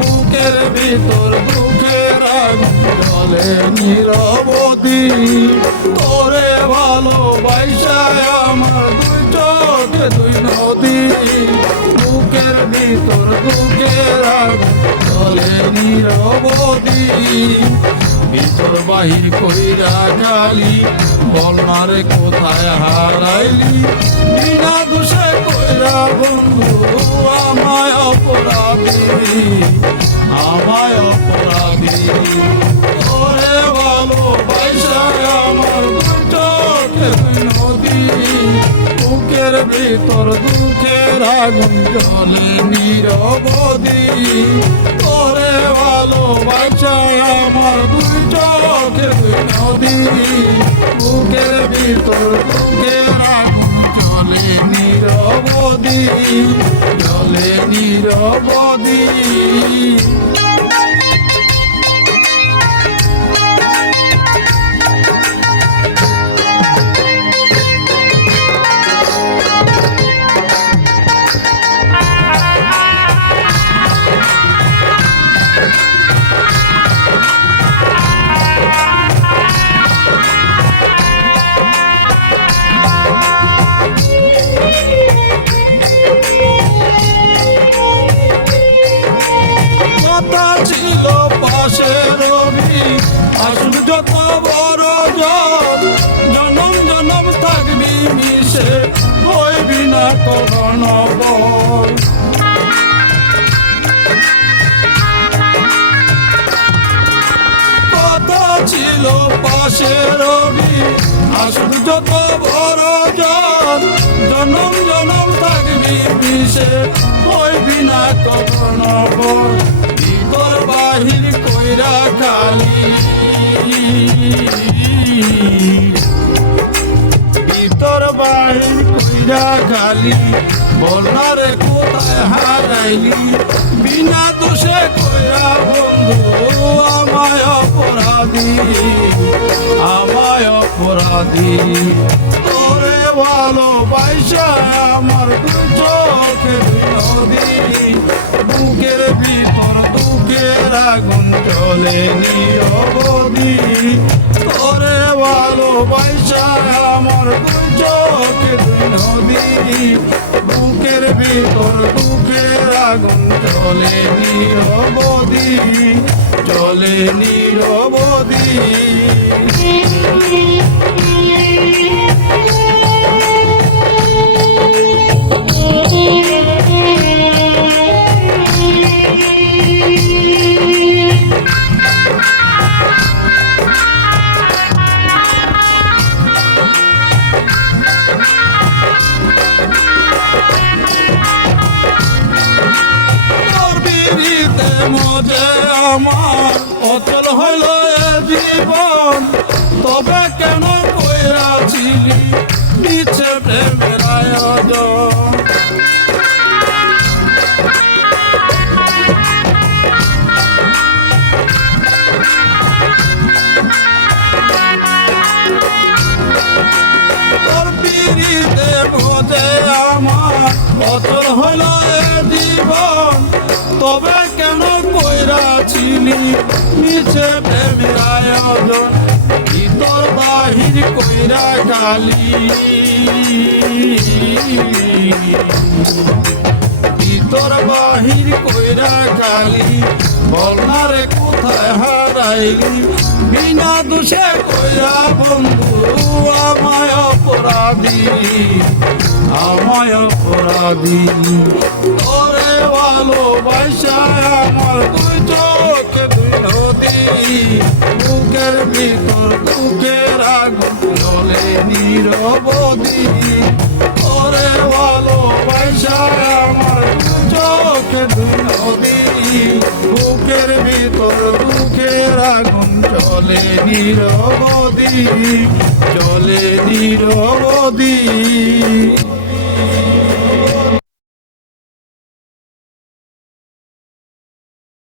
বুকের ভিতর দুঃখের আগুন জ্বলে নিরবধি। তোরে ভালোবাসায় আমার দুই চোখে দুই নদী, বুকের ভিতর দুঃখের আগুন জ্বলে নিরবধি। ভিতর বাহির কইরা গালি বলনারে কোথায় হারাইলি, বিনা দোষে কইরা বন্ধু আমায় অপরাধী, আমায় অপরাধী। ওরে ভালোবাসায় আমার দুই চোখে দুই নদী, বুকের ভিতর দুঃখের আগুন জ্বলে নিরবধি। ওরে ভালোবাসায় আমার দুই চোখে দুই নদী, বুকের ভিতর দুঃখের আগুন জ্বলে নিরবধি, জ্বলে নিরবধি। ছিল পাশে রবি আসুন যত বড় জন, জনম জনম থাকবি মিশে হইবি না কখনো বল। কথা ছিল পাশে রবি আসুন যত বড় জন, জনম জনম থাকবি মিশে হইবি না কখনো বল। ভিতর বাহির কইরা খালি, ভিতর বাহির কইরা খালি বলনারে কোথায় হারাইলি, বিনা দোষে কইরা বন্ধু আমায় অপরাধী, আমায় অপরাধী। তোরে ভালোবাসা আমার দুই চোখে দুই নদী, বুকের ভিতর দুঃখের আগুন জ্বলে নিরবধি। তোরে ভালোবাসা আমার দুই চোখে দুই নদী, বুকের ভিতর দুঃখের আগুন জ্বলে নিরবধি, জ্বলে নিরবধি। মজে আমার অচল হইল জীবন, তবে কেন কইরাছিলি নিচে প্রেমের আয়োজন। তোর পিড়িতে মজে আমার অচল হইল জীবন, তবে কেন কইরাছিলি নিচে প্রেমের আয়োজন। ভিতর বাহির কইরা খালি, ভিতর বাহির কইরা খালি বলনারে কোথায় হারাইলি, বিনা দোষে কইরা বন্ধু আমায় অপরাধী, আমায় অপরাধী। তোরে ভালোবাসায় আমার দুই চোখে দুই নদী, বুকের ভিতর দুঃখের আগুন জ্বলে নিরবধি। তোরে ভালোবাসায় আমার দুই চোখে দুই নদী, বুকের ভিতর দুঃখের আগুন জ্বলে নিরবধি, জ্বলে নিরবধি।